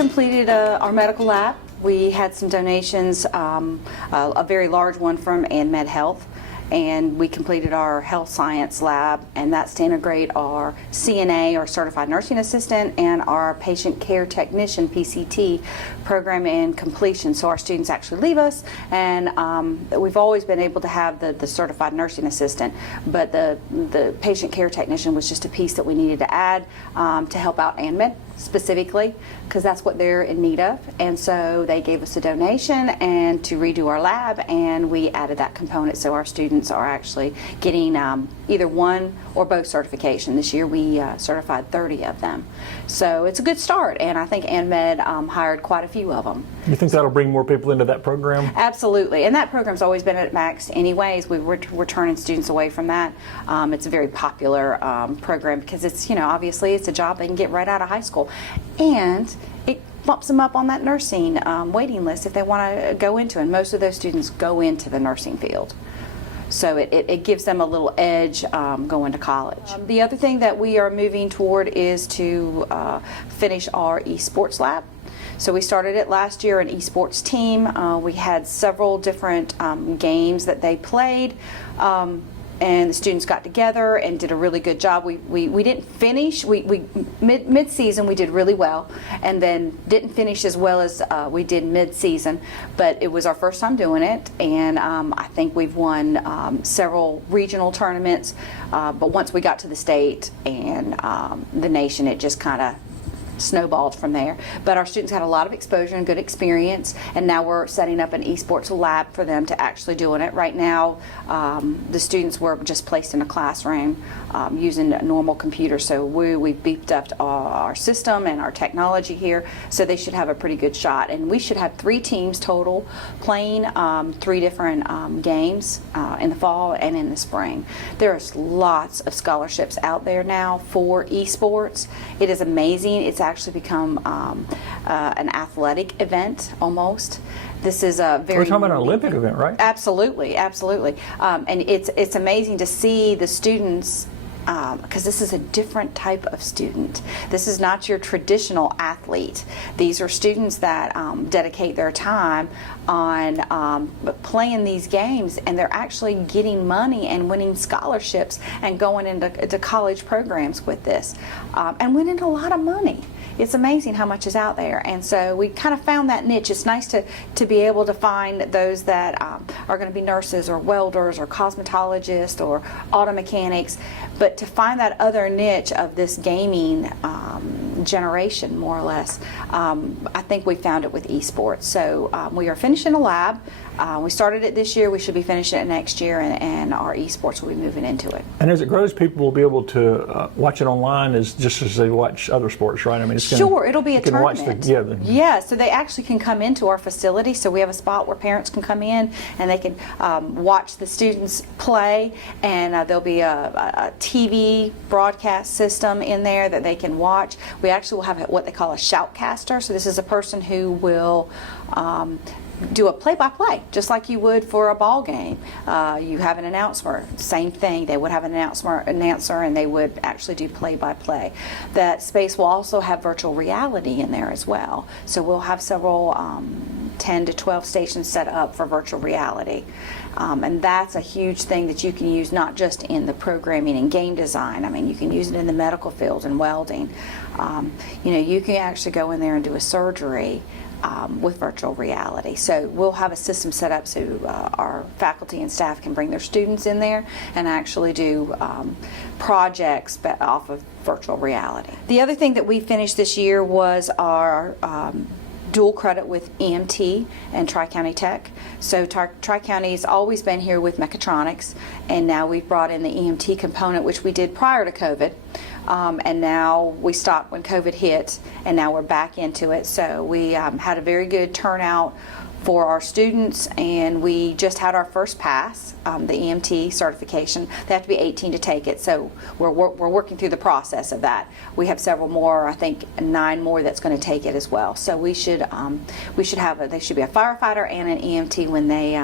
completed our medical lab. We had some donations, a very large one from ANMed Health, and we completed our health science lab, and that's to integrate our CNA, or Certified Nursing Assistant, and our Patient Care Technician, PCT, program in completion. So our students actually leave us, and we've always been able to have the Certified Nursing Assistant, but the Patient Care Technician was just a piece that we needed to add to help out ANMed specifically, because that's what they're in need of. And so they gave us a donation and to redo our lab, and we added that component, so our students are actually getting either one or both certification. This year we certified 30 of them. So it's a good start, and I think ANMed hired quite a few of them. You think that'll bring more people into that program? Absolutely, and that program's always been at max anyways. We're turning students away from that. It's a very popular program because it's, obviously it's a job they can get right out of high school, and it bumps them up on that nursing waiting list if they want to go into it. And most of those students go into the nursing field. So it gives them a little edge going to college. The other thing that we are moving toward is to finish our esports lab. So we started it last year, an esports team. We had several different games that they played. And the students got together and did a really good job. We didn't finish. Mid-season we did really well, and then didn't finish as well as we did mid-season. But it was our first time doing it, and I think we've won several regional tournaments. But once we got to the state and the nation, it just kind of snowballed from there. But our students had a lot of exposure and good experience, and now we're setting up an esports lab for them to actually doing it. Right now, the students were just placed in a classroom using a normal computer, so we've beefed up our system and our technology here, so they should have a pretty good shot. And we should have 3 teams total playing 3 different games in the fall and in the spring. There's lots of scholarships out there now for esports. It is amazing. It's actually become an athletic event almost. This is a very. We're talking about an Olympic event, right? Absolutely, absolutely. And it's amazing to see the students, because this is a different type of student. This is not your traditional athlete. These are students that dedicate their time on playing these games, and they're actually getting money and winning scholarships and going into college programs with this, and winning a lot of money. It's amazing how much is out there, and so we kind of found that niche. It's nice to be able to find those that are going to be nurses or welders or cosmetologists or auto mechanics, but to find that other niche of this gaming generation, more or less. I think we found it with esports. So we are finishing a lab. We started it this year. We should be finishing it next year, and our esports will be moving into it. And as it grows, people will be able to watch it online just as they watch other sports, right? I mean, sure, it'll be a tournament. Yeah, so they actually can come into our facility. So we have a spot where parents can come in and they can watch the students play, and there'll be a TV broadcast system in there that they can watch. We actually will have what they call a shoutcaster. So this is a person who will do a play-by-play, just like you would for a ball game. You have an announcer, same thing. They would have an announcer, and they would actually do play-by-play. That space will also have virtual reality in there as well. So we'll have several 10 to 12 stations set up for virtual reality. And that's a huge thing that you can use not just in the programming and game design. I mean, you can use it in the medical field and welding. You can actually go in there and do a surgery with virtual reality. So we'll have a system set up so our faculty and staff can bring their students in there and actually do projects off of virtual reality. The other thing that we finished this year was our dual credit with EMT and Tri-County Tech. So Tri-County's always been here with mechatronics, and now we've brought in the EMT component, which we did prior to COVID. And now we stopped when COVID hit, and now we're back into it. So we had a very good turnout for our students, and we just had our first pass, the EMT certification. They have to be 18 to take it, so we're working through the process of that. We have several more, I think 9 more that's going to take it as well. So they should be a firefighter and an EMT when they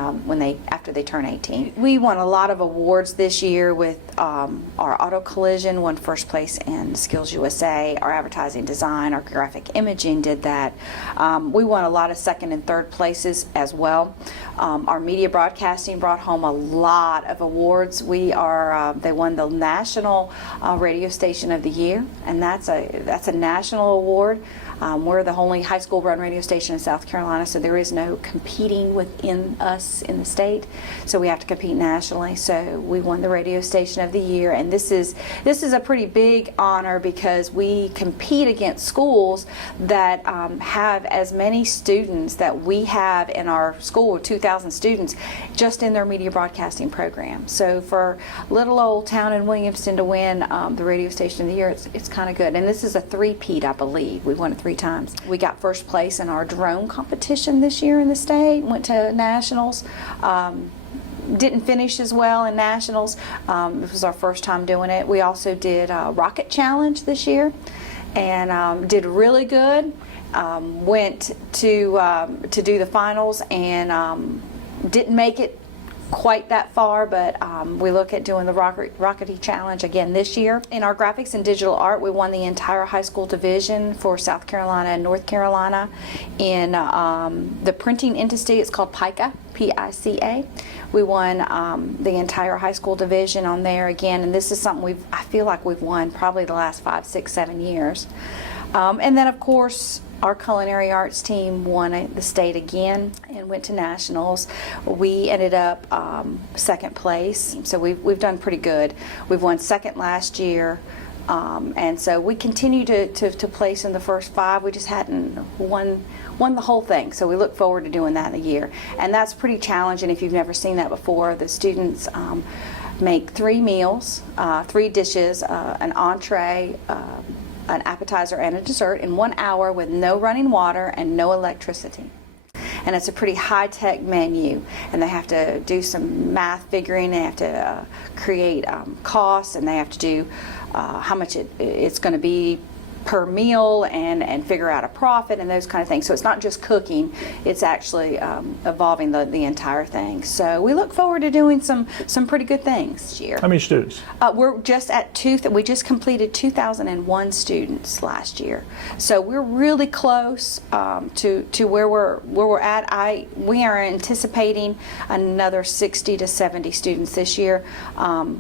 after they turn 18. We won a lot of awards this year with our auto collision won first place in Skills USA. Our advertising design, our graphic imaging did that. We won a lot of second and third places as well. Our media broadcasting brought home a lot of awards. They won the National Radio Station of the Year, and that's a national award. We're the only high school run radio station in South Carolina, so there is no competing within us in the state. So we have to compete nationally. So we won the Radio Station of the Year, and this is a pretty big honor because we compete against schools that have as many students that we have in our school, 2,000 students, just in their media broadcasting program. So for little old town in Williamston to win the Radio Station of the Year, it's kind of good. And this is a three-peat, I believe. We won it 3 times. We got first place in our drone competition this year in the state, went to nationals. Didn't finish as well in nationals. It was our first time doing it. We also did a rocket challenge this year and did really good. Went to do the finals and didn't make it quite that far, but we look at doing the Rockety Challenge again this year. In our graphics and digital art, we won the entire high school division for South Carolina and North Carolina. In the printing entity, it's called PICA, P-I-C-A. We won the entire high school division on there again, and this is something I feel like we've won probably the last 5, 6, 7 years. And then, of course, our culinary arts team won the state again and went to nationals. We ended up second place, so we've done pretty good. We've won second last year, and so we continue to place in the first 5. We just hadn't won the whole thing, so we look forward to doing that in a year. And that's pretty challenging if you've never seen that before. The students make 3 meals, 3 dishes, an entree, an appetizer and a dessert in 1 hour with no running water and no electricity. And it's a pretty high-tech menu, and they have to do some math figuring. They have to create costs, and they have to do how much it's going to be per meal and figure out a profit and those kind of things. So it's not just cooking, it's actually evolving the entire thing. So we look forward to doing some pretty good things this year. How many students? We're just at we just completed 2,001 students last year. So we're really close to where we're at. We are anticipating another 60 to 70 students this year,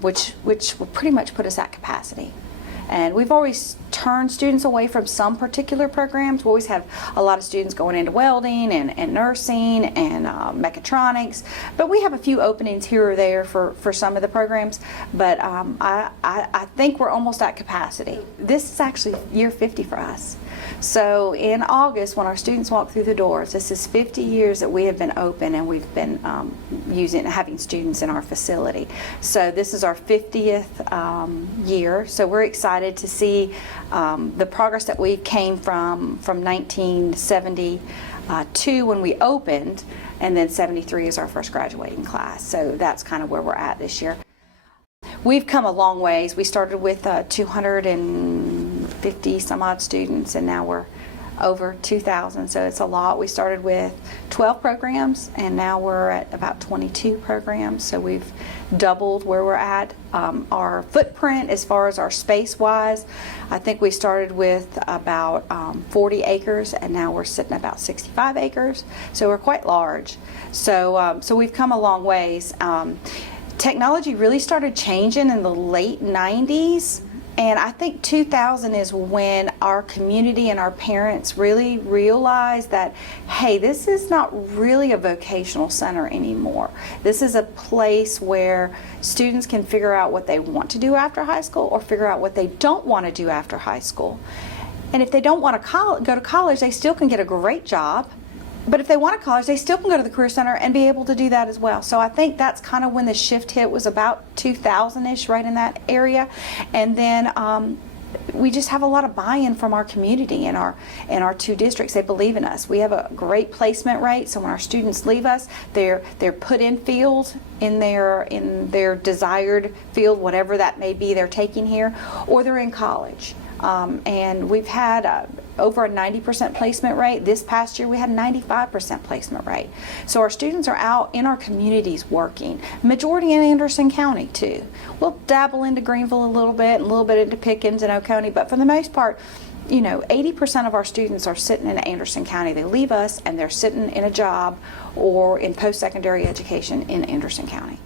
which will pretty much put us at capacity. And we've always turned students away from some particular programs. We always have a lot of students going into welding and nursing and mechatronics, but we have a few openings here or there for some of the programs, but I think we're almost at capacity. This is actually year 50 for us. So in August, when our students walk through the doors, this is 50 years that we have been open and we've been having students in our facility. So this is our 50th year. So we're excited to see the progress that we came from 1972 when we opened, and then 73 is our first graduating class. So that's kind of where we're at this year. We've come a long ways. We started with 250 some odd students, and now we're over 2,000, so it's a lot. We started with 12 programs, and now we're at about 22 programs, so we've doubled where we're at. Our footprint, as far as our space-wise, I think we started with about 40 acres, and now we're sitting at about 65 acres, so we're quite large. So we've come a long ways. Technology really started changing in the late 90s. And I think 2000 is when our community and our parents really realized that, hey, this is not really a vocational center anymore. This is a place where students can figure out what they want to do after high school or figure out what they don't want to do after high school. And if they don't want to go to college, they still can get a great job. But if they want to college, they still can go to the Career Center and be able to do that as well. So I think that's kind of when the shift hit, was about 2000-ish, right in that area. And then we just have a lot of buy-in from our community and our two districts. They believe in us. We have a great placement rate, so when our students leave us, they're put in field in their desired field, whatever that may be they're taking here, or they're in college. And we've had over a 90% placement rate. This past year we had a 95% placement rate. So our students are out in our communities working. Majority in Anderson County too. We'll dabble into Greenville a little bit into Pickens and Oconee, but for the most part, 80% of our students are sitting in Anderson County. They leave us and they're sitting in a job or in post-secondary education in Anderson County.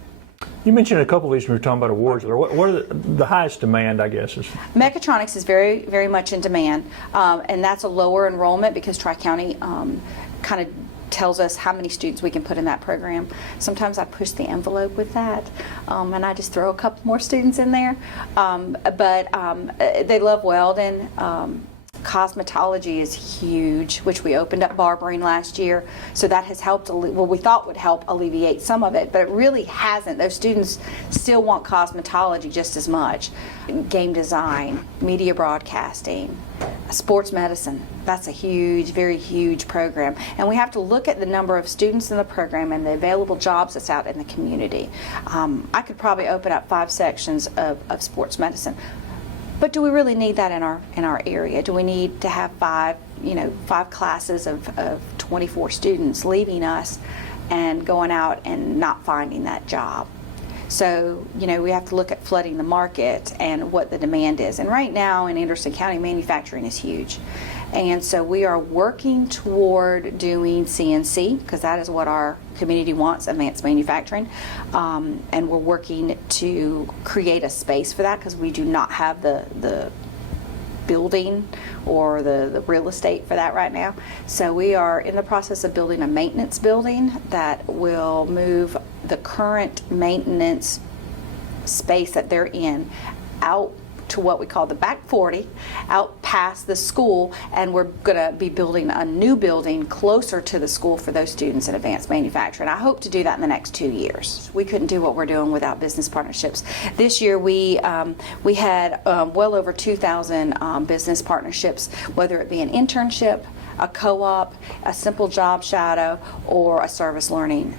You mentioned a couple of these when we were talking about awards. What are the highest demand, I guess? Mechatronics is very, very much in demand, and that's a lower enrollment because Tri-County kind of tells us how many students we can put in that program. Sometimes I push the envelope with that, and I just throw a couple more students in there. But they love welding. Cosmetology is huge, which we opened up barbering last year, so that has helped, well, we thought would help alleviate some of it, but it really hasn't. Those students still want cosmetology just as much. Game design, media broadcasting, sports medicine, that's a huge, very huge program, and we have to look at the number of students in the program and the available jobs that's out in the community. I could probably open up 5 sections of sports medicine. But do we really need that in our area? Do we need to have 5 classes of 24 students leaving us and going out and not finding that job? So, we have to look at flooding the market and what the demand is. And right now in Anderson County, manufacturing is huge. And so we are working toward doing CNC because that is what our community wants, advanced manufacturing. And we're working to create a space for that because we do not have the building or the real estate for that right now. So we are in the process of building a maintenance building that will move the current maintenance space that they're in out to what we call the back 40, out past the school, and we're going to be building a new building closer to the school for those students in advanced manufacturing. I hope to do that in the next 2 years. We couldn't do what we're doing without business partnerships. This year we had well over 2,000 business partnerships, whether it be an internship, a co-op, a simple job shadow, or a service learning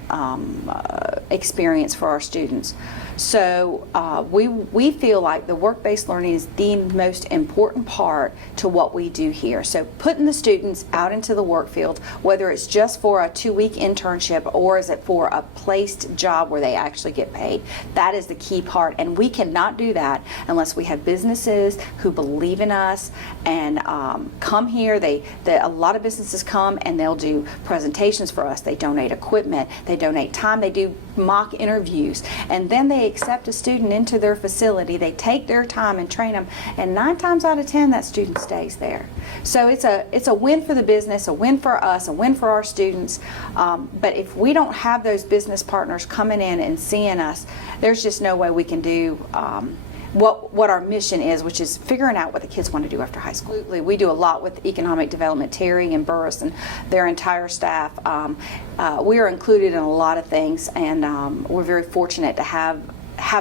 experience for our students. So we feel like the work-based learning is the most important part to what we do here. So putting the students out into the work field, whether it's just for a 2-week internship or is it for a placed job where they actually get paid, that is the key part. And we cannot do that unless we have businesses who believe in us and come here. A lot of businesses come and they'll do presentations for us. They donate equipment, they donate time, they do mock interviews, and then they accept a student into their facility. They take their time and train them, and 9 times out of 10 that student stays there. So it's a win for the business, a win for us, a win for our students. But if we don't have those business partners coming in and seeing us, there's just no way we can do what our mission is, which is figuring out what the kids want to do after high school. Absolutely. We do a lot with economic development. Terry and Burris and their entire staff. We are included in a lot of things, and we're very fortunate to have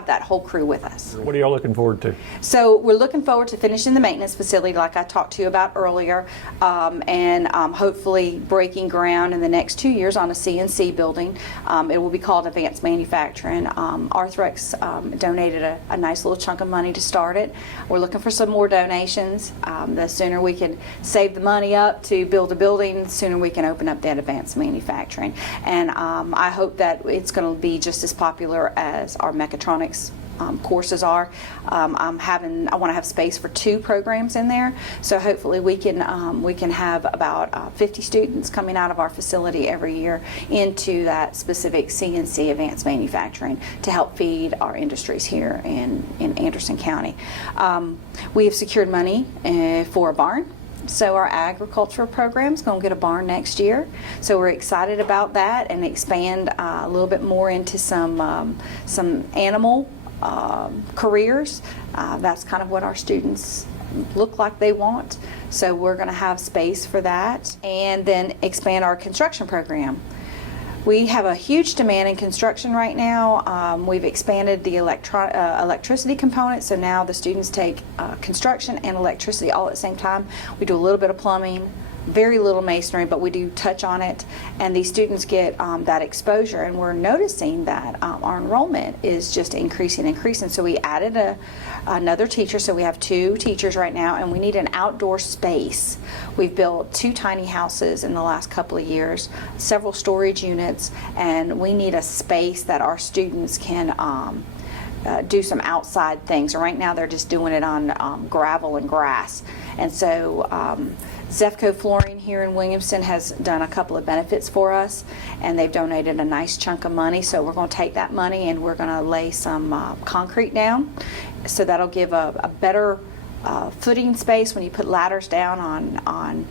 that whole crew with us. What are y'all looking forward to? So we're looking forward to finishing the maintenance facility like I talked to you about earlier, and hopefully breaking ground in the next 2 years on a CNC building. It will be called Advanced Manufacturing. Arthrex donated a nice little chunk of money to start it. We're looking for some more donations. The sooner we can save the money up to build a building, the sooner we can open up that advanced manufacturing. And I hope that it's going to be just as popular as our mechatronics courses are. I want to have space for 2 programs in there, so hopefully we can have about 50 students coming out of our facility every year into that specific CNC advanced manufacturing to help feed our industries here in Anderson County. We have secured money for a barn. So our agriculture program is going to get a barn next year. So we're excited about that and expand a little bit more into some animal careers. That's kind of what our students look like they want. So we're going to have space for that, and then expand our construction program. We have a huge demand in construction right now. We've expanded the electricity component, so now the students take construction and electricity all at the same time. We do a little bit of plumbing, very little masonry, but we do touch on it, and these students get that exposure, and we're noticing that our enrollment is just increasing. So we added another teacher, so we have 2 teachers right now, and we need an outdoor space. We've built 2 tiny houses in the last couple of years, several storage units, and we need a space that our students can do some outside things. Right now they're just doing it on gravel and grass, and so Zefco Flooring here in Williamston has done a couple of benefits for us, and they've donated a nice chunk of money, so we're going to take that money and we're going to lay some concrete down, so that'll give a better footing space. When you put ladders down on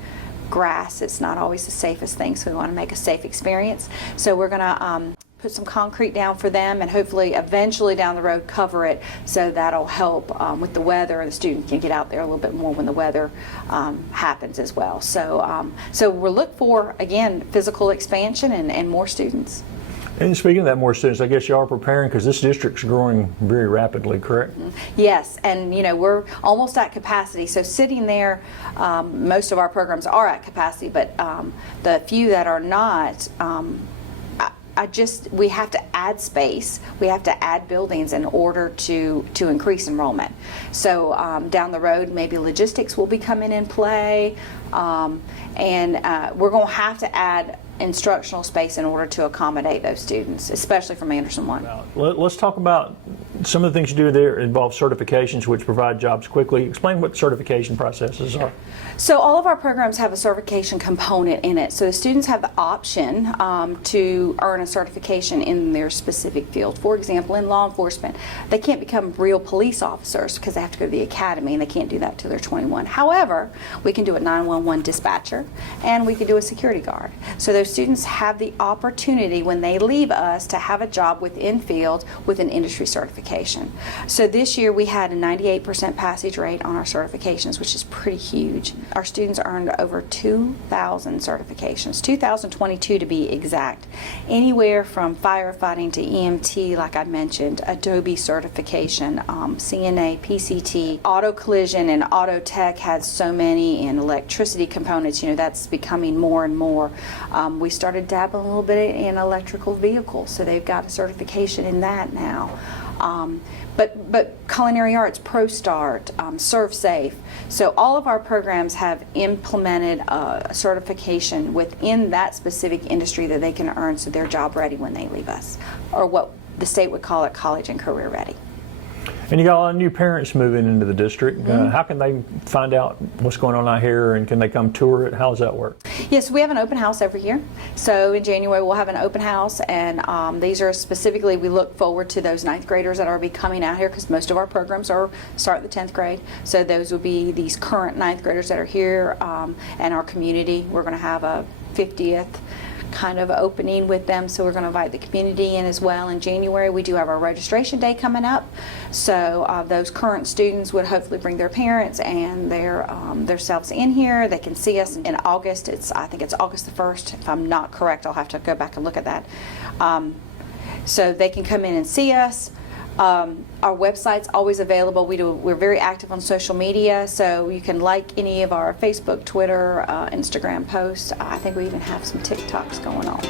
grass, it's not always the safest thing, so we want to make a safe experience. So we're going to put some concrete down for them, and hopefully eventually down the road cover it, so that'll help with the weather, and the student can get out there a little bit more when the weather happens as well. So so we'll look for, again, physical expansion and more students. And speaking of that, more students, I guess you are preparing, because this district's growing very rapidly, correct? Yes, and we're almost at capacity. So sitting there, most of our programs are at capacity, but the few that are not, we have to add space. We have to add buildings in order to increase enrollment. So down the road, maybe logistics will be coming in play, and we're going to have to add instructional space in order to accommodate those students, especially from Anderson 1. Let's talk about some of the things you do there involve certifications, which provide jobs quickly. Explain what certification processes are. So all of our programs have a certification component in it. So the students have the option to earn a certification in their specific field. For example, in law enforcement, they can't become real police officers because they have to go to the academy, and they can't do that till they're 21. However, we can do a 911 dispatcher, and we can do a security guard. So those students have the opportunity when they leave us to have a job within field with an industry certification. So this year we had a 98% passage rate on our certifications, which is pretty huge. Our students earned over 2,000 certifications, 2,022 to be exact. Anywhere from firefighting to EMT, like I mentioned, Adobe certification, CNA, PCT, auto collision and auto tech had so many, and electricity components, that's becoming more and more. We started dabbling a little bit in electrical vehicles, so they've got a certification in that now. But culinary arts, ProStart, ServSafe. So all of our programs have implemented a certification within that specific industry that they can earn, so they're job ready when they leave us, or what the state would call it, college and career ready. And you got a lot of new parents moving into the district. How can they find out what's going on out here, and can they come tour it? How does that work? Yes, we have an open house every year. So in January we'll have an open house, and these are specifically, we look forward to those 9th graders that are be coming out here, because most of our programs start the 10th grade. So those will be these current 9th graders that are here, and our community. We're going to have a 50th kind of opening with them, so we're going to invite the community in as well. In January we do have our registration day coming up, so those current students would hopefully bring their parents and their selves in here. They can see us in August. I think it's August the 1st. If I'm not correct, I'll have to go back and look at that. So they can come in and see us. Our website's always available. We're very active on social media, so you can like any of our Facebook, Twitter, Instagram posts. I think we even have some TikToks going on.